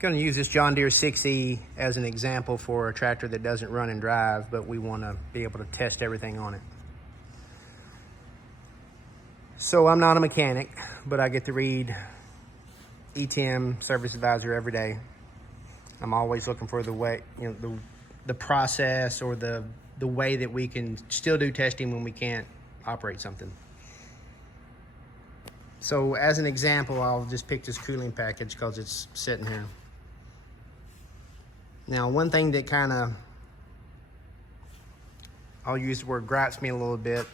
Going to use this John Deere 6E as an example for a tractor that doesn't run and drive, but we want to be able to test everything on it. So I'm not a mechanic, but I get to read ETM Service Advisor every day. I'm always looking for the way, the process or the way that we can still do testing when we can't operate something. So as an example, I'll just pick this cooling package because it's sitting here. Now, one thing that kind of, I'll use the word gripes me a little bit.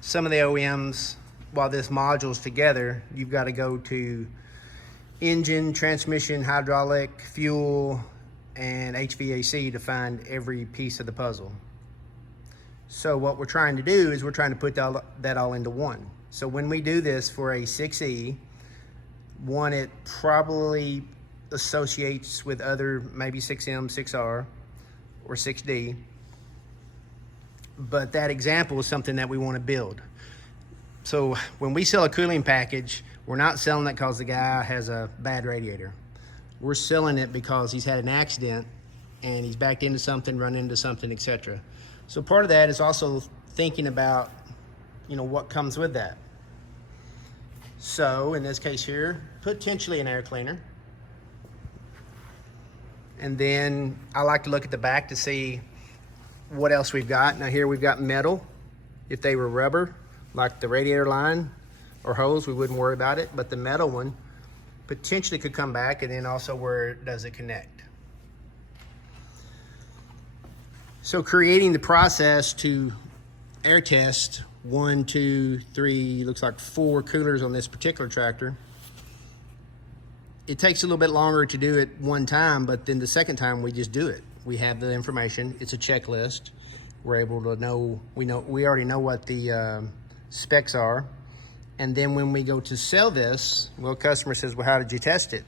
Some of the OEMs, while this module's together, you've got to go to engine, transmission, hydraulic, fuel, and HVAC to find every piece of the puzzle. So what we're trying to do is we're trying to put that all into one. So when we do this for a 6E, one, it probably associates with other, maybe 6M, 6R, or 6D. But that example is something that we want to build. So when we sell a cooling package, we're not selling it because the guy has a bad radiator. We're selling it because he's had an accident and he's backed into something, run into something, etc. So part of that is also thinking about, what comes with that. So in this case here, potentially an air cleaner. And then I like to look at the back to see what else we've got. Now here we've got metal. If they were rubber, like the radiator line or hose, we wouldn't worry about it. But the metal one potentially could come back, and then also where does it connect? So creating the process to air test 1, 2, 3, looks like 4 coolers on this particular tractor. It takes a little bit longer to do it one time, but then the second time we just do it. We have the information, it's a checklist. We're able to know, we already know what the specs are. And then when we go to sell this, well, customer says, well, how did you test it?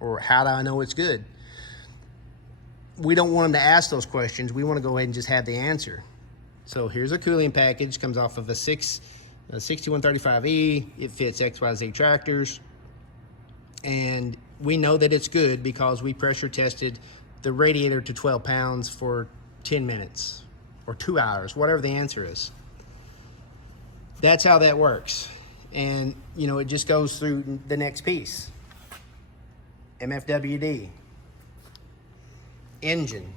Or how do I know it's good? We don't want them to ask those questions. We want to go ahead and just have the answer. So here's a cooling package, comes off of a 6135E. It fits XYZ tractors. And we know that it's good because we pressure tested the radiator to 12 pounds for 10 minutes or 2 hours, whatever the answer is. That's how that works. And, it just goes through the next piece. MFWD. Engine.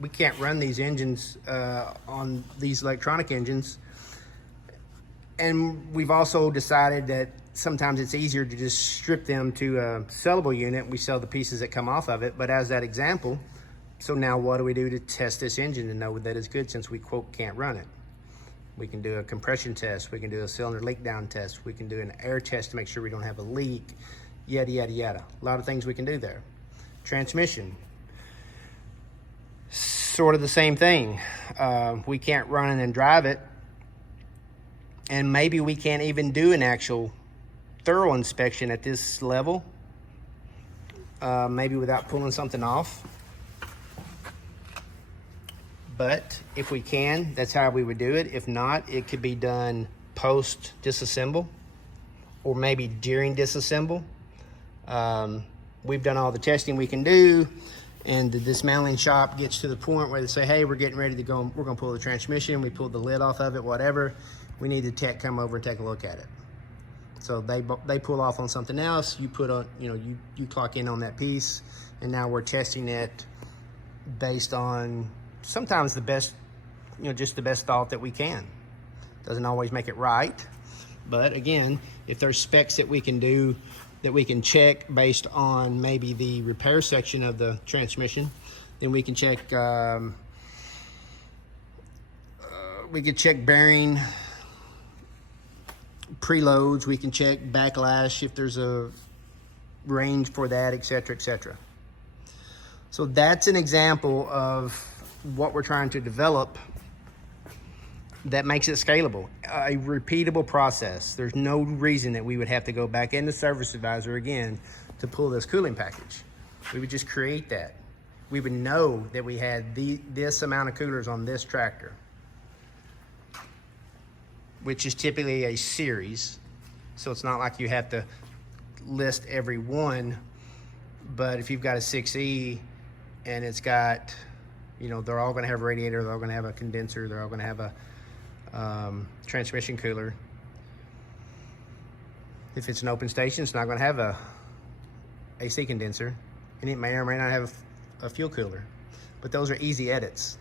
We can't run these engines on these electronic engines. And we've also decided that sometimes it's easier to just strip them to a sellable unit. We sell the pieces that come off of it. But as that example, so now what do we do to test this engine and know that it's good since we, quote, can't run it? We can do a compression test. We can do a cylinder leak down test. We can do an air test to make sure we don't have a leak, yada, yada, yada. A lot of things we can do there. Transmission, sort of the same thing. We can't run it and drive it. And maybe we can't even do an actual thorough inspection at this level, maybe without pulling something off. But if we can, that's how we would do it. If not, it could be done post disassemble or maybe during disassemble. We've done all the testing we can do, and the dismantling shop gets to the point where they say, hey, we're getting ready to go, we're gonna pull the transmission, we pulled the lid off of it, whatever. We need the tech come over and take a look at it. So they pull off on something else, you put on, you clock in on that piece, and now we're testing it based on sometimes the best, just the best thought that we can. Doesn't always make it right, but again, if there's specs that we can do, that we can check based on maybe the repair section of the transmission, then we can check, we could check bearing preloads, we can check backlash if there's a range for that, etc., etc. So that's an example of what we're trying to develop that makes it scalable, a repeatable process. There's no reason that we would have to go back into Service Advisor again to pull this cooling package. We would just create that. We would know that we had this amount of coolers on this tractor, which is typically a series. So it's not like you have to list every one, But if you've got a 6E and it's got, you know, they're all going to have a radiator, they're all going to have a condenser, they're all going to have a transmission cooler. If it's an open station, it's not going to have a AC condenser, and it may or may not have a fuel cooler. But those are easy edits.